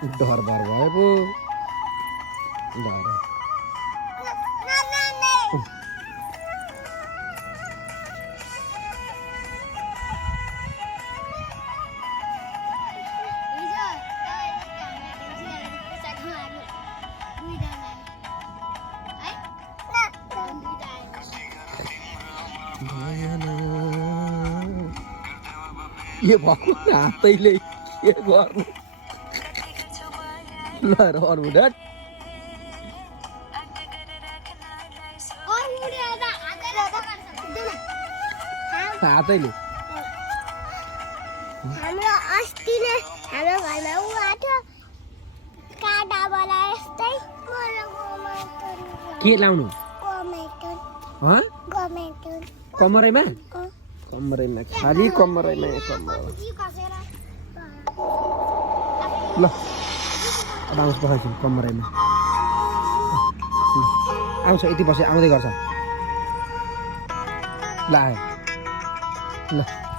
डर डर भयो पो डर ये भएको हातैले के गर्नु ल अरू डट हातैले हाम्रो अस्ति नै हाम्रो घरमा उ आथ्यो काटा बला यस्तै के लाउनु कमरैमा कमरैमा खाली कमरैमा ल आउँछ पखाइछु कमरैमा आउँछ यति पछि आउँदै गर्छ ल आयो ल